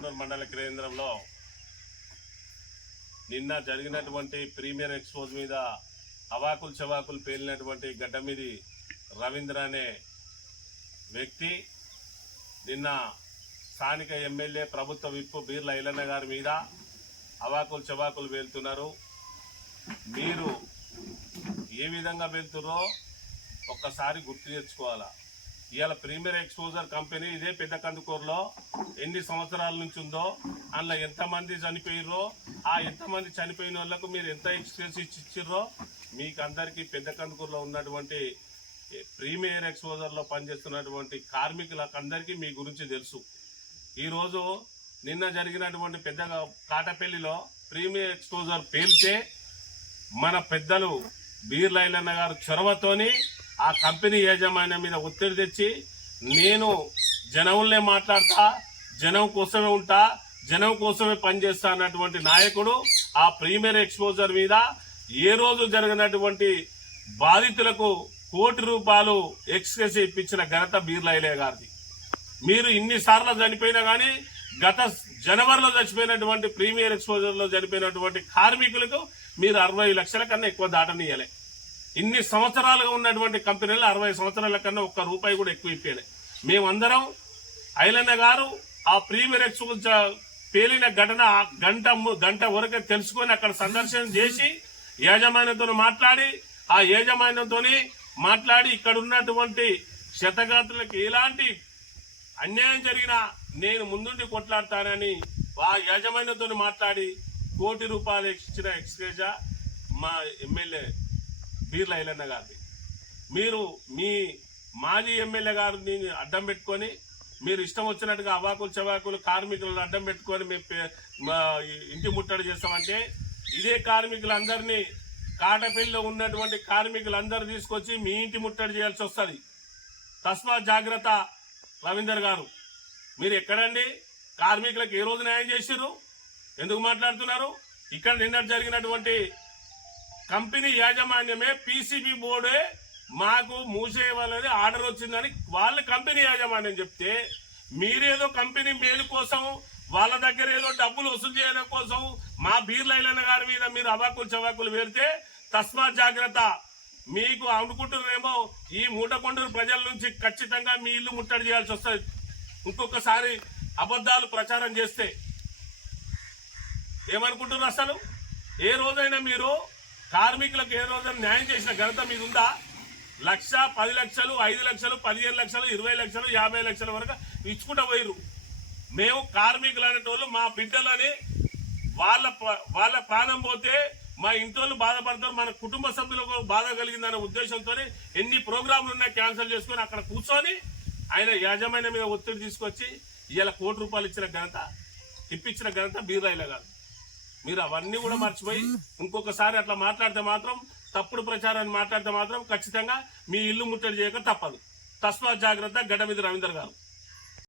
మానకొండూరు మండల కేంద్రంలో నిన్న జరిగినటువంటి ప్రీమియర్ ఎక్స్పోజ్ మీద అవాకులు చవాకులు పేలినటువంటి గడ్డమిది రవీంద్ర అనే వ్యక్తి నిన్న స్థానిక ఎమ్మెల్యే ప్రభుత్వ విప్ బీర్ల ఐలన్న గారి మీద అవాకులు చవాకులు పేలుతున్నారు. మీరు ఏ విధంగా వెళ్తున్నారో ఒక్కసారి గుర్తు తెచ్చుకోవాలా. ఇవాళ ప్రీమియర్ ఎక్స్పోజర్ కంపెనీ ఇదే పెద్ద కందుకూరులో ఎన్ని సంవత్సరాల నుంచి ఉందో, అందులో ఎంతమంది చనిపోయిర్రో, ఆ ఎంతమంది చనిపోయిన వాళ్ళకు మీరు ఎంత ఎక్స్పీరియన్స్ ఇచ్చిర్రో మీకు అందరికీ పెద్ద కందుకూరులో ఉన్నటువంటి ప్రీమియర్ ఎక్స్పోజర్లో పనిచేస్తున్నటువంటి కార్మికులకు అందరికీ మీ గురించి తెలుసు. ఈరోజు నిన్న జరిగినటువంటి పెద్ద కాటపల్లిలో ప్రీమియర్ ఎక్స్పోజర్ పేల్తే మన పెద్దలు బీర్ల ఐలన్న గారు చొరవతోని ఆ కంపెనీ యాజమాన్యం మీద ఒత్తిడి తెచ్చి నేను జనంలే మాట్లాడతా, జనం కోసమే ఉంటా, జనం కోసమే పనిచేస్తా అన్నటువంటి నాయకుడు ఆ ప్రీమియర్ ఎక్స్పోజర్ మీద ఏ రోజు జరిగినటువంటి బాధితులకు ₹1 ఎక్స్గ్రేస్ ఇప్పించిన ఘనత బీర్ల ఐలయ్య గారిది. మీరు ఇన్నిసార్లు చనిపోయినా కానీ గత జనవరిలో చచ్చిపోయినటువంటి ప్రీమియర్ ఎక్స్పోజర్లో చనిపోయినటువంటి కార్మికులకు మీరు 60 లక్షల కన్నా ఎక్కువ దాటనీయలే. ఇన్ని సంవత్సరాలుగా ఉన్నటువంటి కంపెనీలు 60 సంవత్సరాల కన్నా ₹1 కూడా ఎక్కువ ఇప్పేలే. మేమందరం ఐలన్న గారు ఆ ప్రీమియర్ ఎక్స్పోజర్ పేలిన ఘటన గంట వరకు తెలుసుకొని అక్కడ సందర్శన చేసి యాజమాన్యంతో మాట్లాడి ఆ యాజమాన్యంతో మాట్లాడి ఇక్కడ ఉన్నటువంటి క్షతగాత్రులకు ఎలాంటి అన్యాయం జరిగినా నేను ముందుండి కొట్లాడతానని ఆ యాజమాన్యంతో మాట్లాడి ₹1 ఇచ్చిన ఎక్స్గ్రేజా మా ఎమ్మెల్యే బీర్ల ఐలన్న గారిది. మీరు మీ మాజీ ఎమ్మెల్యే గారిని అడ్డం పెట్టుకొని మీరు ఇష్టం వచ్చినట్టుగా అవాకులు చవాకులు కార్మికులను అడ్డం పెట్టుకొని మేము ఇంటి ముట్టడి చేస్తామంటే ఇదే కార్మికులందరినీ కాటపల్లిలో ఉన్నటువంటి కార్మికులందరూ తీసుకొచ్చి మీ ఇంటి ముట్టడి చేయాల్సి వస్తుంది. తస్మాత్ జాగ్రత్త రవీందర్ గారు. మీరు ఎక్కడండి కార్మికులకు ఏ రోజు న్యాయం చేసిర్రు? ఎందుకు మాట్లాడుతున్నారు? ఇక్కడ నిన్న జరిగినటువంటి కంపెనీ యాజమాన్యమే పీసీబీ బోర్డే మాకు మూసేయవాలని ఆర్డర్ వచ్చిందని వాళ్ళ కంపెనీ యాజమాన్యం చెప్తే మీరేదో కంపెనీ మేలు కోసం వాళ్ళ దగ్గర ఏదో డబ్బులు వసూలు చేయడం కోసం మా బీర్ల ఐలన్న గారి మీద మీరు అవాకులు చవాకులు వేరితే తస్మాత్ జాగ్రత్త. మీకు అనుకుంటున్నారేమో ఈ మూటకొండూరు ప్రజల నుంచి ఖచ్చితంగా మీ ఇల్లు ముట్టడి చేయాల్సి వస్తుంది ఇంకొకసారి అబద్ధాలు ప్రచారం చేస్తే. ఏమనుకుంటున్నారు? అసలు ఏ రోజైనా మీరు కార్మికులకు ఏ రోజైనా న్యాయం చేసిన ఘనత మీద ఉందా? 1,00,000, 10 లక్షలు, 5 లక్షలు, 15 లక్షలు, 20 లక్షలు, 50 లక్షల వరకు ఇచ్చుకుంటూ పోయిరు. మేము కార్మికులు అనేటోళ్ళు మా బిడ్డలని వాళ్ళ ప్రాణం పోతే మా ఇంట్లో బాధపడతారు, మన కుటుంబ సభ్యులకు బాధ కలిగిందనే ఉద్దేశంతో ఎన్ని ప్రోగ్రాంలు ఉన్నా క్యాన్సిల్ చేసుకుని అక్కడ కూర్చొని ఆయన యాజమాన్యం మీద ఒత్తిడి తీసుకొచ్చి ఇలా ₹1 ఇప్పించిన ఘనత బీర్ల ఐలయ్య గారు. మీరు అవన్నీ కూడా మర్చిపోయి ఇంకొకసారి అట్లా మాట్లాడితే మాత్రం, తప్పుడు ప్రచారాన్ని మాట్లాడితే మాత్రం ఖచ్చితంగా మీ ఇల్లు ముట్టడి చేయక తప్పదు. తస్మాత్ జాగ్రత్త. గడ్డమిది రవీందర్ గారు.